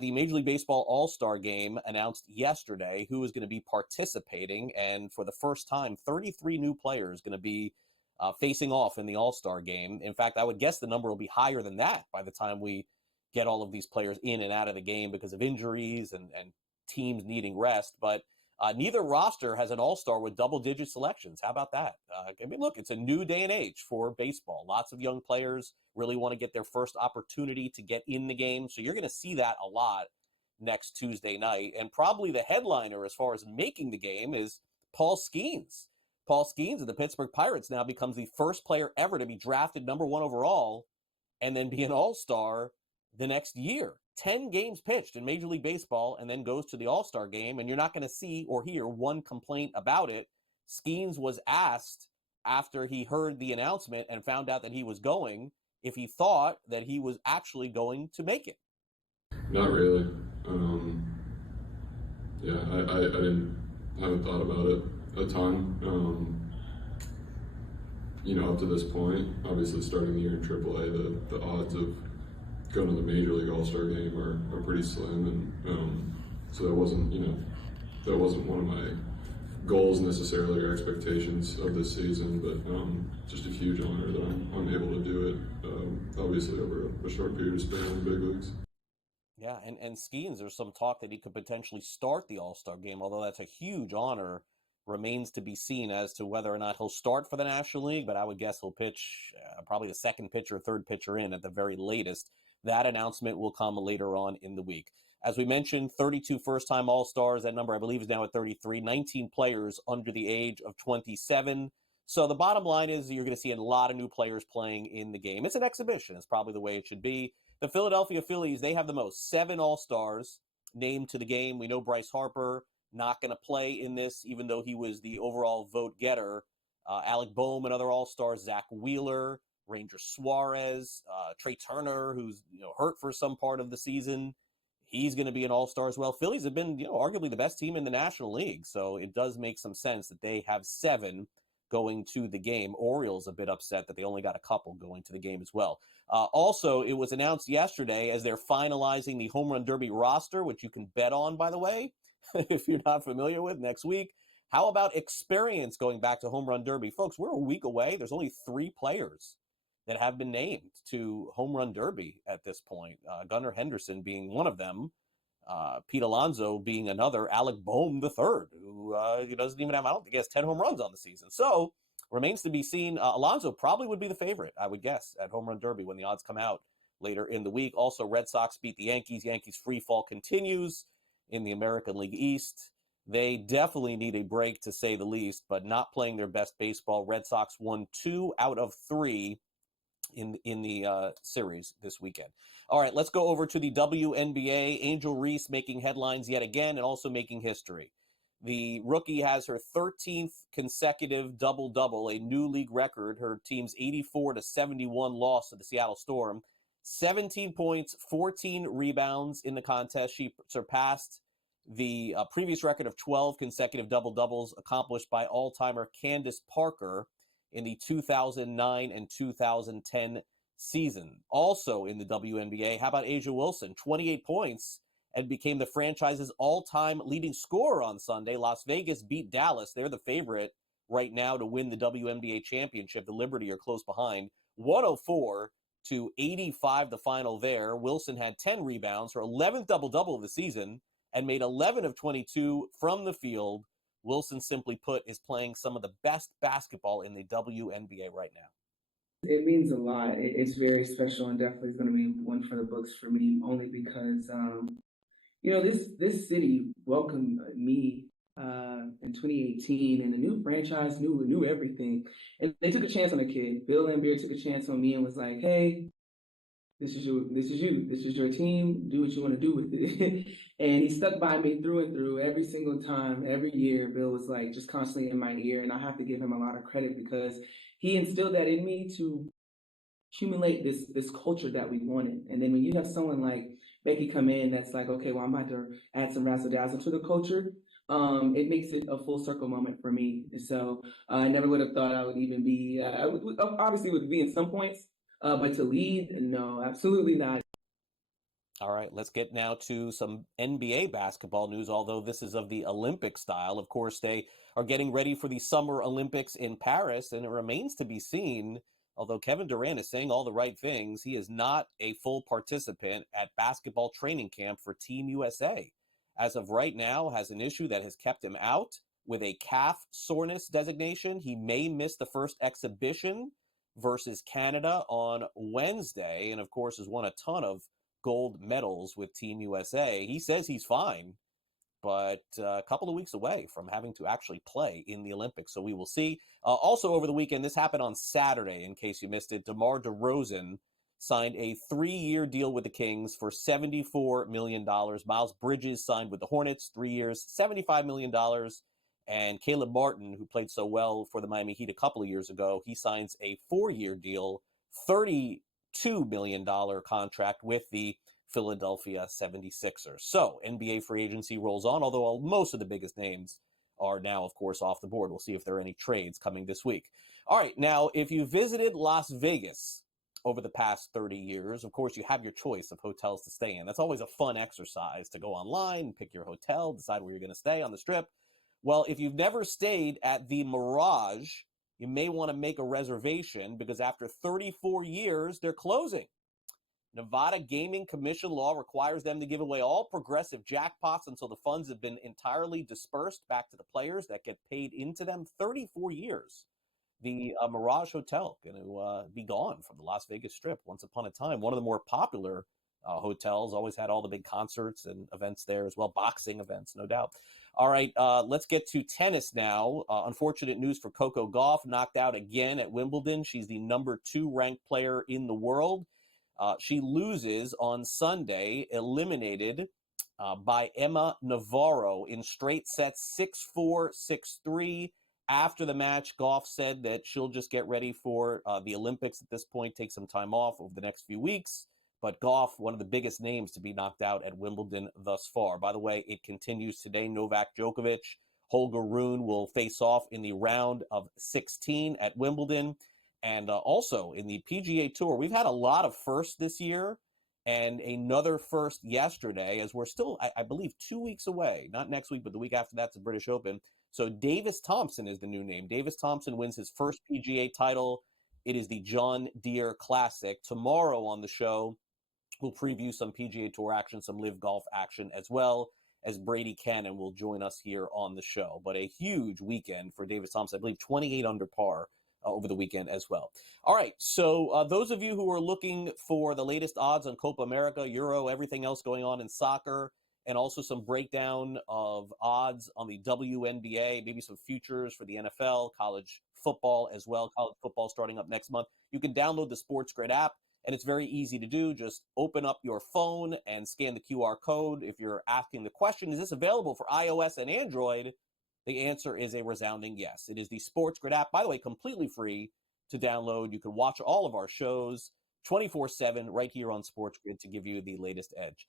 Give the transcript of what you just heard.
the Major League Baseball All-Star Game announced yesterday who is going to be participating, and for the first time, 33 new players going to be facing off in the All-Star Game. In fact, I would guess the number will be higher than that by the time we get all of these players in and out of the game because of injuries and teams needing rest. But neither roster has an all-star with double-digit selections. How about that? I mean, look, it's a new day and age for baseball. Lots of young players really want to get their first opportunity to get in the game. So you're going to see that a lot next Tuesday night. And probably the headliner as far as making the game is Paul Skeens. Paul Skeens of the Pittsburgh Pirates now becomes the first player ever to be drafted number 1 overall and then be an all-star the next year. 10 games pitched in Major League Baseball and then goes to the All-Star game, and you're not going to see or hear one complaint about it. Skeens was asked after he heard the announcement and found out that he was going if he thought that he was actually going to make it. Not really. I haven't thought about it a ton. Up to this point, obviously starting the year in AAA, the odds of going to the Major League All-Star game are pretty slim, and so that wasn't one of my goals necessarily or expectations of this season, but just a huge honor that I'm able to do it, obviously over a short period of span in the big leagues. Yeah, and Skeens, there's some talk that he could potentially start the All-Star game, although that's a huge honor. Remains to be seen as to whether or not he'll start for the National League, but I would guess he'll pitch probably the second pitcher, third pitcher in at the very latest. That announcement will come later on in the week. As we mentioned, 32 first-time All-Stars. That number, I believe, is now at 33. 19 players under the age of 27. So the bottom line is you're going to see a lot of new players playing in the game. It's an exhibition. It's probably the way it should be. The Philadelphia Phillies, they have the most, 7 All-Stars named to the game. We know Bryce Harper not going to play in this, even though he was the overall vote getter. Alec Boehm, another All-Star, Zach Wheeler, Ranger Suarez, Trey Turner, who's hurt for some part of the season. He's going to be an all-star as well. Phillies have been arguably the best team in the National League, so it does make some sense that they have 7 going to the game. Orioles a bit upset that they only got a couple going to the game as well. Also, it was announced yesterday as they're finalizing the Home Run Derby roster, which you can bet on, by the way, if you're not familiar with, next week. How about experience going back to Home Run Derby? Folks, we're a week away. There's only 3 players that have been named to Home Run Derby at this point. Gunnar Henderson being one of them, Pete Alonso being another, Alec Boehm the third, who he doesn't even have, I don't think he has 10 home runs on the season. So remains to be seen. Alonso probably would be the favorite, I would guess, at Home Run Derby when the odds come out later in the week. Also, Red Sox beat the Yankees. Yankees free fall continues in the American League East. They definitely need a break, to say the least, but not playing their best baseball. Red Sox won 2 out of 3 in the series this weekend. All right, let's go over to the WNBA. Angel Reese making headlines yet again and also making history. The rookie has her 13th consecutive double-double, a new league record. Her team's 84-71 loss to the Seattle Storm. 17 points, 14 rebounds in the contest. She surpassed the previous record of 12 consecutive double-doubles accomplished by all-timer Candace Parker in the 2009 and 2010 season. Also in the WNBA, how about A'ja Wilson? 28 points and became the franchise's all-time leading scorer on Sunday. Las Vegas beat Dallas. They're the favorite right now to win the WNBA championship. The Liberty are close behind. 104-85 the final there. Wilson had 10 rebounds, her 11th double-double of the season, and made 11 of 22 from the field. Wilson, simply put, is playing some of the best basketball in the WNBA right now. It means a lot. It's very special and definitely is going to be one for the books for me, only because, this city welcomed me in 2018, and the new franchise knew everything. And they took a chance on a kid. Bill Laimbeer took a chance on me and was like, hey, this is your team. Do what you want to do with it. And he stuck by me through and through every single time, every year. Bill was like just constantly in my ear. And I have to give him a lot of credit because he instilled that in me to accumulate this culture that we wanted. And then when you have someone like Becky come in, that's like, okay, well, I'm about to add some razzle dazzle to the culture. It makes it a full circle moment for me. And so I never would have thought I would even be, obviously would be in some points, but to lead, no, absolutely not. All All right, let's get now to some NBA basketball news, although this is of the Olympic style. Of course, they are getting ready for the Summer Olympics in Paris, and it remains to be seen, although Kevin Durant is saying all the right things, he is not a full participant at basketball training camp for Team USA. As of right now, has an issue that has kept him out with a calf soreness designation. He may miss the first exhibition versus Canada on Wednesday, and of course has won a ton of gold medals with Team USA. He says he's fine, but a couple of weeks away from having to actually play in the Olympics. So we will see. Also over the weekend, this happened on Saturday, in case you missed it, DeMar DeRozan signed a 3-year deal with the Kings for $74 million. Miles Bridges signed with the Hornets, 3 years, $75 million. And Caleb Martin, who played so well for the Miami Heat a couple of years ago, he signs a 4-year deal, $32 million contract with the Philadelphia 76ers. So NBA free agency rolls on, although most of the biggest names are now, of course, off the board. We'll see if there are any trades coming this week. All right, now, if you visited Las Vegas over the past 30 years, of course, you have your choice of hotels to stay in. That's always a fun exercise to go online and pick your hotel, decide where you're going to stay on the Strip. Well, if you've never stayed at the Mirage, you may want to make a reservation because after 34 years, they're closing. Nevada Gaming Commission law requires them to give away all progressive jackpots until the funds have been entirely dispersed back to the players that get paid into them. 34 years. The Mirage Hotel going to be gone from the Las Vegas Strip once upon a time. One of the more popular hotels, always had all the big concerts and events there as well, boxing events, no doubt. All right, let's get to tennis now. Unfortunate news for Coco Gauff, knocked out again at Wimbledon. She's the number 2 ranked player in the world. She loses on Sunday, eliminated by Emma Navarro in straight sets, 6-4, 6-3. After the match, Gauff said that she'll just get ready for the Olympics at this point, take some time off over the next few weeks. But Gauff, one of the biggest names to be knocked out at Wimbledon thus far. By the way, it continues today. Novak Djokovic, Holger Rune will face off in the round of 16 at Wimbledon. And also in the PGA Tour, we've had a lot of firsts this year and another first yesterday, as we're still, I believe, 2 weeks away. Not next week, but the week after that's the British Open. So Davis Thompson is the new name. Davis Thompson wins his first PGA title. It is the John Deere Classic. Tomorrow on the show, we'll preview some PGA Tour action, some Live Golf action, as well as Brady Cannon will join us here on the show. But a huge weekend for Davis Thompson. I believe 28 under par over the weekend as well. All right, so those of you who are looking for the latest odds on Copa America, Euro, everything else going on in soccer, and also some breakdown of odds on the WNBA, maybe some futures for the NFL, college football as well, college football starting up next month, you can download the SportsGrid app. And it's very easy to do. Just open up your phone and scan the QR code. If you're asking the question, is this available for iOS and Android? The answer is a resounding yes. It is the SportsGrid app, by the way, completely free to download. You can watch all of our shows 24/7 right here on SportsGrid to give you the latest edge.